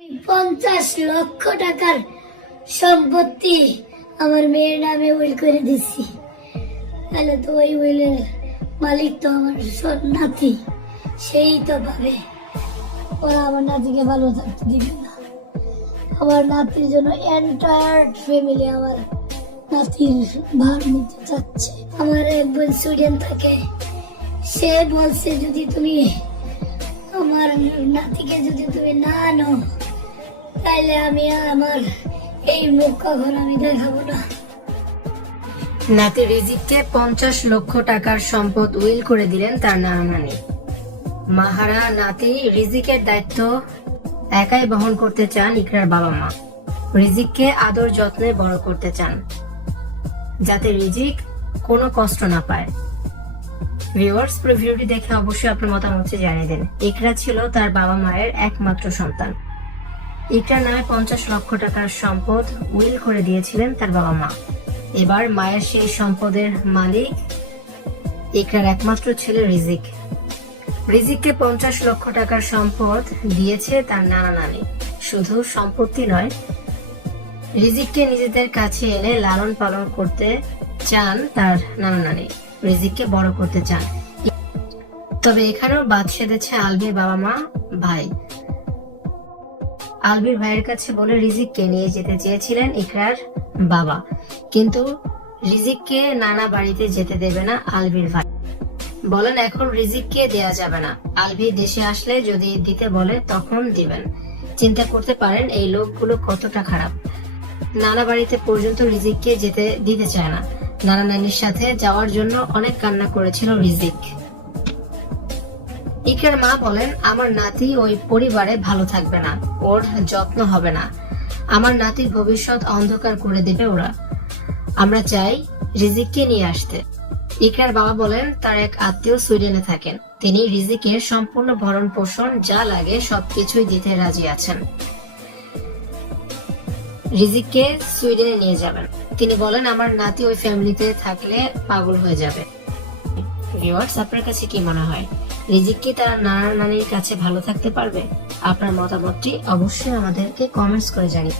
আমি 50 লক্ষ টাকার সম্পত্তি আমার মেয়ের নামে উইল করে দিছি। তাহলে তো ওই উইলের মালিক তো আমার নাতি, সেই তো পাবে। ওরা আমার নাতিকে ভালো থাকতে দিবে না। আমার নাতির জন্য এন্টায়ার ফ্যামিলি আমার নাতির ভার নিতে চাচ্ছে। আমার এক বোন সুইডেন থাকে, সে বলছে যদি তুমি আমার নাতিকে যদি তুমি না আনো তাহলে আমি আমার এই মুখা ঘর আমি দেখাবো না। নাতি রিজিককে 50 লক্ষ টাকার সম্পদ উইল করে দিলেন তার নানা নানি। মাহারা নাতি রিজিকের দায়িত্ব একাই বহন করতে চান ইকরার বাবা মা। রিজিককে আদর যত্নে বড় করতে চান যাতে রিজিক কোনো কষ্ট না পায়। ভিউয়ার্স, পুরো ভিডিওটি দেখে অবশ্যই আপনার মতামত জানিয়ে দিন। ইকরা ছিল তার বাবা মায়ের একমাত্র সন্তান। ইকরার নামে 50 লক্ষ টাকার সম্পদ উইল করে দিয়েছিলেন তার বাবা মা। এবার মায়ের সেই সম্পদের মালিক ইকরার একমাত্র ছেলে রিজিক। রিজিককে 50 লক্ষ টাকার সম্পদ দিয়েছে তার নানা নানি। শুধু সম্পত্তি নয়, রিজিককে নিজেদের কাছে এনে লালন পালন করতে চান তার নানা নানি, রিজিককে বড় করতে চান। তবে এখানেও বাদ সেধেছে আলবির বাবা মা ভাই। আলবির ভাইয়ের কাছে বলে রিজিককে নিয়ে যেতে চেয়েছিলেন ইকরার বাবা, কিন্তু রিজিককে নানা বাড়িতে যেতে দেবে না আলবির ভাই। বলেন এখন রিজিককে দেয়া যাবে না, আলবি দেশে আসলে যদি দিতে বলে তখন দিবেন। চিন্তা করতে পারেন এই লোকগুলো কতটা খারাপ। নানা বাড়িতে পর্যন্ত রিজিককে যেতে দিতে চায় না। নানা নানির সাথে যাওয়ার জন্য অনেক কান্না করেছিল রিজিক। ইকরার মা বলেন আমার নাতি ওই পরিবারে ভালো থাকবে না, ওর যত্ন হবে না, আমার নাতির ভবিষ্যৎ অন্ধকার করে দেবে ওরা। আমরা চাই রিজিককে নিয়ে আসতে। ইকরার বাবা বলেন তার এক আত্মীয় সুইডেনে থাকেন, তিনি রিজিকের সম্পূর্ণ ভরণ পোষণ যা লাগে সবকিছুই দিতে রাজি আছেন। রিজিককে সুইডেনে নিয়ে যাবেন। তিনি বলেন আমার নাতি ওই ফ্যামিলিতে থাকলে পাগল হয়ে যাবে। ভিউয়ার্স, আপনার কাছে কি মনে হয়, রিজিক কি তার নানা নানির কাছে ভালো থাকতে পারবে? আপনার মতামতটি অবশ্যই আমাদেরকে কমেন্টস করে জানিয়ে